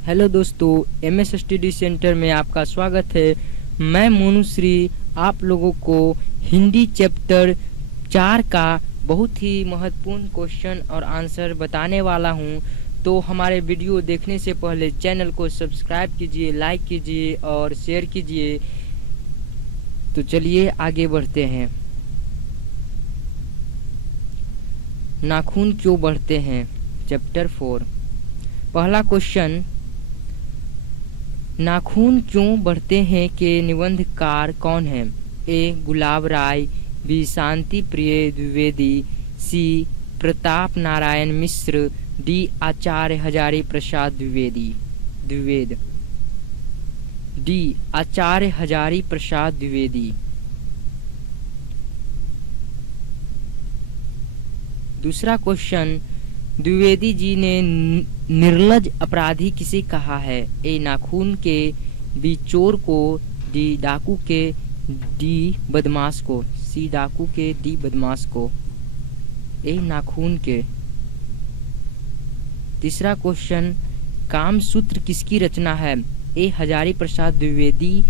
Hello दोस्तों, MS study centre में आपका स्वागत है। मैं मोनूश्री आप लोगों को हिंदी चैप्टर 4 का बहुत ही महत्वपूर्ण क्वेश्चन और आंसर बताने वाला हूं। तो हमारे वीडियो देखने से पहले चैनल को सब्सक्राइब कीजिए, लाइक कीजिए और शेयर कीजिए। तो चलिए आगे बढ़ते हैं। नाखून क्यों बढ़ते हैं, चैप्टर 4। पहला क्वेश्चन, नाखून क्यों बढ़ते हैं के निबंधकार कौन है? ए. गुलाब राय, बी. शांति प्रिय द्विवेदी, सी. प्रताप नारायण मिश्र, डी. आचार्य हजारी प्रसाद द्विवेद। डी. आचार्य हजारी प्रसाद द्विवेदी। दूसरा क्वेश्चन, द्विवेदी जी ने निर्लज अपराधी किसे कहा है? ए. नाखून के, बी. चोर को, डी. डाकू के, डी. बदमाश को। सी. डाकू के, डी. बदमाश को। ए. नाखून के। तीसरा क्वेश्चन, कामसूत्र किसकी रचना है? ए. हजारी प्रसाद द्विवेदी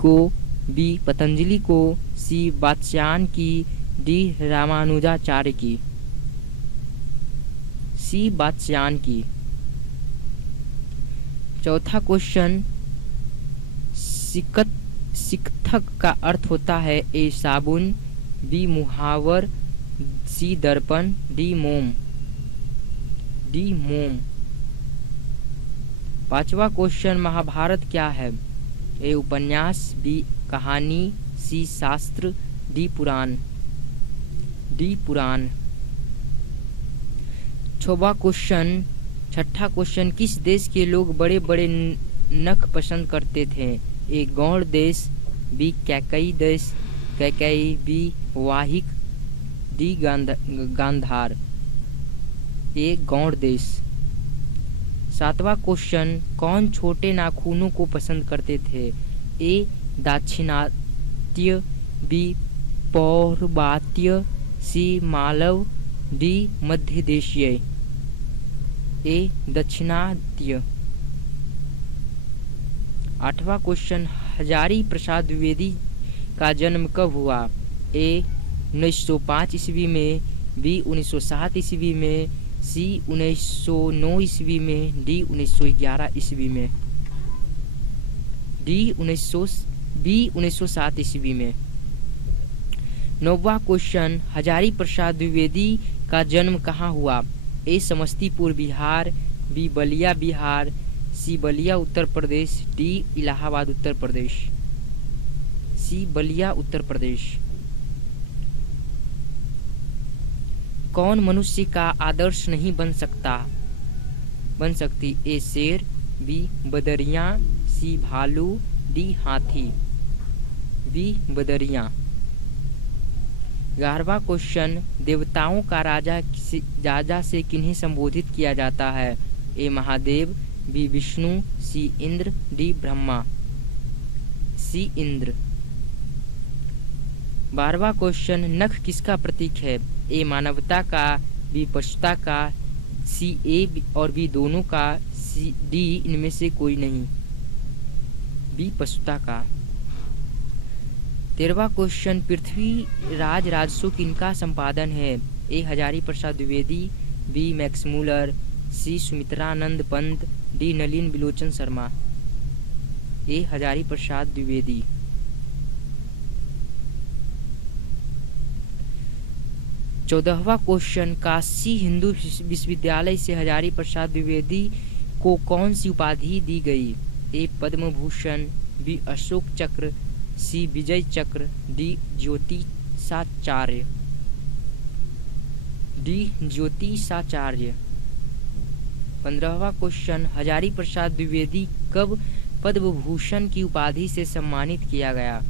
को, बी. पतंजलि को, सी. वात्स्यायन की, डी. रामानुजाचार्य की। सी. वात्स्यायन की। चौथा क्वेश्चन, सिकथक का अर्थ होता है? ए. साबुन, बी. मुहावर, सी. दर्पण, डी. मोम। पांचवा क्वेश्चन, महाभारत क्या है? ए. उपन्यास, बी. कहानी, सी. शास्त्र, डी. पुराण। छठा क्वेश्चन, किस देश के लोग बड़े बड़े नख पसंद करते थे? ए. गौड़ देश, बी. कैकई देश, बी. वाहिक, डी. गांधार। ए. गौड़ देश। सातवां क्वेश्चन, कौन छोटे नाखूनों को पसंद करते थे? ए. दाक्षिणात्य, बी. पौर्वात्य, सी. मालव, डी. मध्य देशीय। ए. दक्षिणात्य। आठवां क्वेश्चन, हजारी प्रसाद द्विवेदी का जन्म कब हुआ? ए. 1905 ईस्वी में, बी. 1907 ईस्वी में, सी. 1909 ईस्वी में, डी. 1911 ईस्वी में। बी. 1907 ईस्वी में। नौवां क्वेश्चन, हजारी प्रसाद द्विवेदी का जन्म कहाँ हुआ? ए. समस्तीपुर बिहार, बी. बलिया बिहार, सी. बलिया उत्तर प्रदेश, डी. इलाहाबाद उत्तर प्रदेश। सी. बलिया उत्तर प्रदेश। कौन मनुष्य का आदर्श नहीं बन सकती? ए. शेर, बी. बदरियां, सी. भालू, डी. हाथी। बी. बदरियां। 11वां क्वेश्चन, देवताओं का राजा से किन्हें संबोधित किया जाता है? ए. महादेव, बी. विष्णु, सी. इंद्र, डी. ब्रह्मा। सी. इंद्र। 12वां क्वेश्चन, नख किसका प्रतीक है? ए. मानवता का, बी. पशुता का, सी. ए और बी दोनों का, सी. डी. इनमें से कोई नहीं, बी. पशुता का। 13वां क्वेश्चन, पृथ्वी राज राजस्व किनका संपादन है? ए. हजारी प्रसाद द्विवेदी, बी. मैक्समूलर, सी. सुमित्रानंद पंत, डी. नलिन बिलोचन शर्मा। ए. हजारी प्रसाद द्विवेदी। 14वां क्वेश्चन, काशी हिंदू विश्वविद्यालय से हजारी प्रसाद द्विवेदी को कौन सी उपाधि दी गई? ए. पद्म भूषण, बी. अशोक चक्र, सी. विजय चक्र, D. ज्योतिषाचार्य। D. ज्योतिषाचार्य। 15वां question, Hazari Prasad Dwivedi कब पद्म भूषण की उपाधि से सम्मानित किया गया?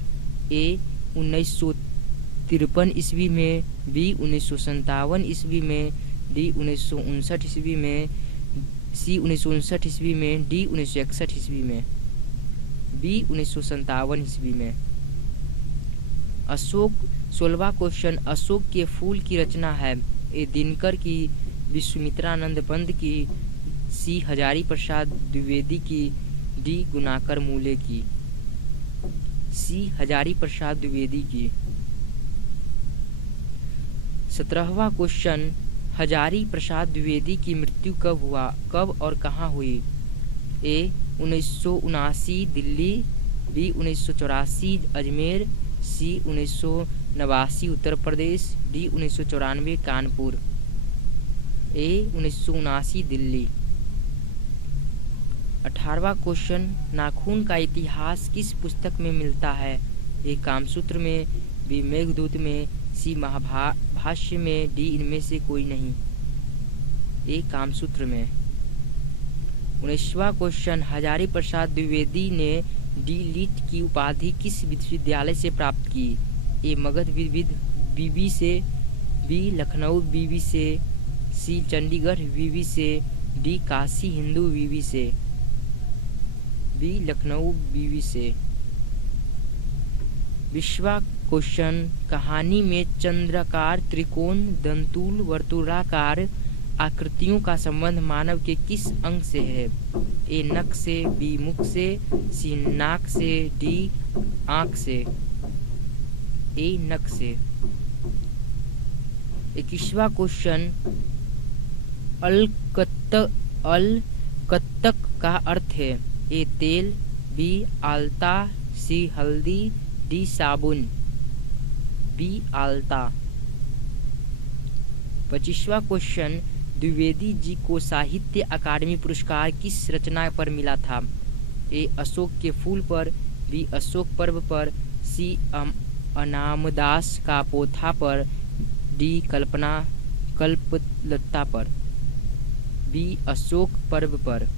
ए. 1953 ईस्वी में, बी. 1957 ईस्वी में, डी. 1959 ईस्वी में, सी. 1959 ईस्वी में, डी. 1961 ईस्वी में। बी. 1957 ईस्वी में। अशोक 16वां क्वेश्चन, अशोक के फूल की रचना है? ए. दिनकर की, बी. सुमित्रानंद पंत की, सी हजारी प्रसाद द्विवेदी की, डी गुनाकर मूले की। सी हजारी प्रसाद द्विवेदी की। 17वां क्वेश्चन, हजारी प्रसाद द्विवेदी की मृत्यु कब और कहाँ हुई? ए 1979 दिल्ली, बी 1984 अजमेर, सी 1989 उत्तर प्रदेश, डी 1994 कानपुर। ए 1979 दिल्ली। 18वां क्वेश्चन, नाखून का इतिहास किस पुस्तक में मिलता है? ए कामसूत्र में, बी मेघदूत में, सी महाभाष्य में, डी इनमें से कोई नहीं। ए कामसूत्र में। 19वां क्वेश्चन, हजारी प्रसाद द्विवेदी ने डी लिट की उपाधि किस विश्वविद्यालय से प्राप्त की? ए मगध विवि से, बी लखनऊ विवि से, सी चंडीगढ़ विवि से, डी काशी हिंदू विवि से। बी लखनऊ विवि से। 20वां क्वेश्चन, कहानी में चंद्राकार, त्रिकोण, दंतुल, वर्तुलाकार आकृतियों का संबंध मानव के किस अंग से है? ए नख से, बी मुख से, सी नाक से, डी आंख से। ए नख से। 21वां क्वेश्चन, अलकतक का अर्थ है? ए तेल, बी आलता, सी हल्दी, डी साबुन। बी आलता। 25वां क्वेश्चन, द्विवेदी जी को साहित्य अकादमी पुरस्कार किस रचना पर मिला था? ए अशोक के फूल पर, बी अशोक पर्व पर, सी अनामदास का पोथा पर, डी कल्पलता पर। बी अशोक पर्व पर।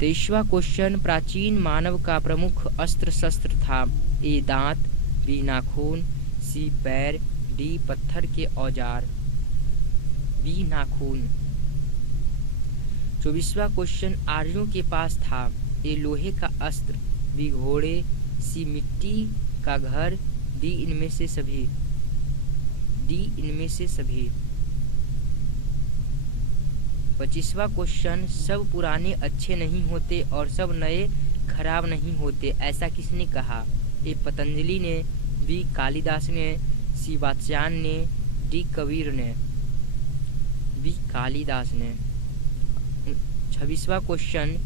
23वां क्वेश्चन, प्राचीन मानव का प्रमुख अस्त्र शस्त्र था? ए दांत, बी नाखून, सी पैर, डी पत्थर के औजार। बी नाखून। 24वां क्वेश्चन, आर्यों के पास था? ए लोहे का अस्त्र, बी घोड़े, सी मिट्टी का घर, डी इनमें से सभी। डी इनमें से सभी। 25वां क्वेश्चन, सब पुराने अच्छे नहीं होते और सब नए खराब नहीं होते, ऐसा किसने कहा? ए पतंजलि ने, बी कालिदास ने, सी वात्स्यायन ने, डी कबीर ने। बी कालिदास ने। 26वां क्वेश्चन,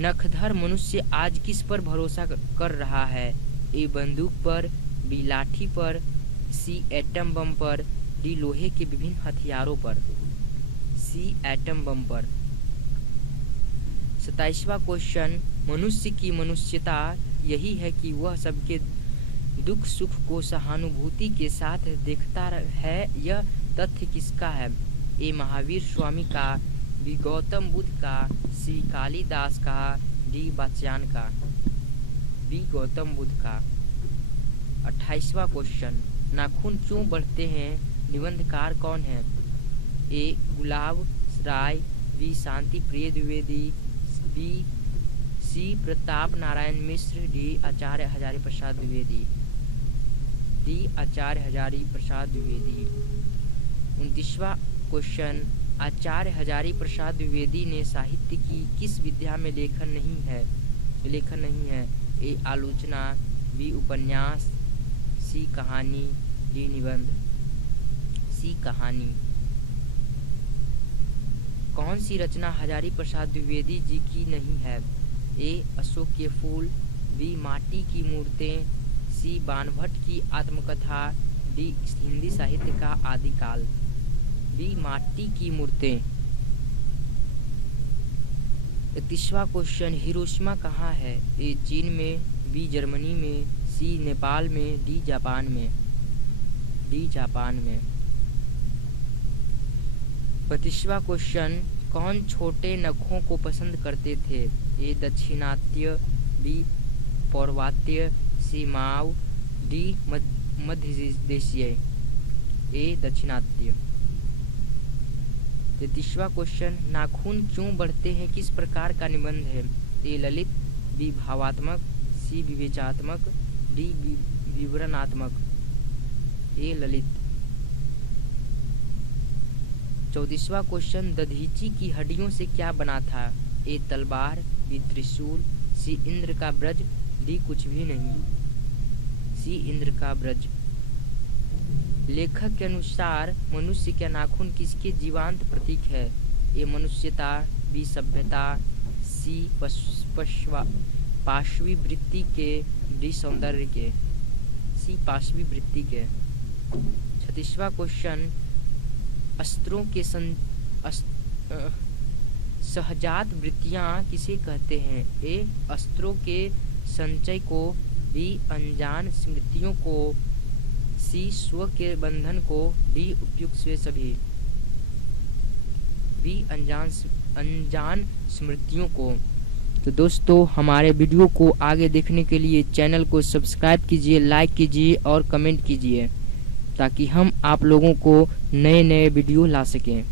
नखधर मनुष्य आज किस पर भरोसा कर रहा है? ए बंदूक पर, बी लाठी पर, सी एटम बम पर, डी लोहे के विभिन्न हथियारों पर। सी एटम बम पर। 27वां क्वेश्चन, मनुष्य की मनुष्यता यही है कि वह सबके दुख सुख को सहानुभूति के साथ देखता है, यह तथ्य किसका है? ए महावीर स्वामी का, बी गौतम बुद्ध का, सी कालिदास का, डी वात्स्यायन का। बी गौतम बुद्ध का। 28वां क्वेश्चन, नाखून क्यों बढ़ते हैं? निबंधकार कौन है? ए गुलाब राय, बी शांति प्रिय Dwivedi, B C Pratap Narayan Mishra, D आचार्य हजारी प्रसाद द्विवेदी। डी आचार्य हजारी प्रसाद द्विवेदी। 29वां क्वेश्चन, आचार्य हजारी प्रसाद द्विवेदी ने साहित्य की किस विधा में लेखन नहीं है? ए आलोचना, बी उपन्यास, सी कहानी, डी निबंध। सी कहानी। कौन सी रचना हजारी प्रसाद द्विवेदी जी की नहीं है? ए अशोक के फूल, बी माटी की मूर्तें, सी बाणभट्ट की आत्मकथा, डी हिंदी साहित्य का आदिकाल। बी माटी की मूर्तें। 31वां क्वेश्चन, हिरोशिमा कहाँ है? ए चीन में, बी जर्मनी में, सी नेपाल में, डी जापान में। डी जापान में। 32वां क्वेश्चन, कौन छोटे नखों को पसंद करते थे? ए दक्षिणात्य, बी पौर्वात्य, सी माव, डी मध्य देशीय। ए दक्षिणात्य। 33वां क्वेश्चन, नाखून क्यों बढ़ते हैं किस प्रकार का निबंध है? ए ललित, बी भावात्मक, सी विवेचात्मक, डी विवरणात्मक। ए ललित। 34वां क्वेश्चन, दधीची की हड्डियों से क्या बना था? ए तलवार, बी त्रिशूल, सी इंद्र का ब्रज, डी कुछ भी नहीं। सी इंद्र का ब्रज। लेखक के अनुसार मनुष्य के नाखून किसके जीवांत प्रतीक है? ए मनुष्यता, बी सभ्यता, सी पाशवी वृत्ति के, डी सौंदर्य के। सी पाशवी वृत्ति के। 36वां क्वेश्चन, अस्त्रों के सहजात वृत्तियां किसे कहते हैं? ए अस्त्रों के संचय को, बी अनजान स्मृतियों को, सी स्व के बंधन को, डी उपयुक्त से सभी। बी अनजान स्मृतियों को। तो दोस्तों, हमारे वीडियो को आगे देखने के लिए चैनल को सब्सक्राइब कीजिए, लाइक कीजिए और कमेंट कीजिए, ताकि हम आप लोगों को नए नए वीडियो ला सकें।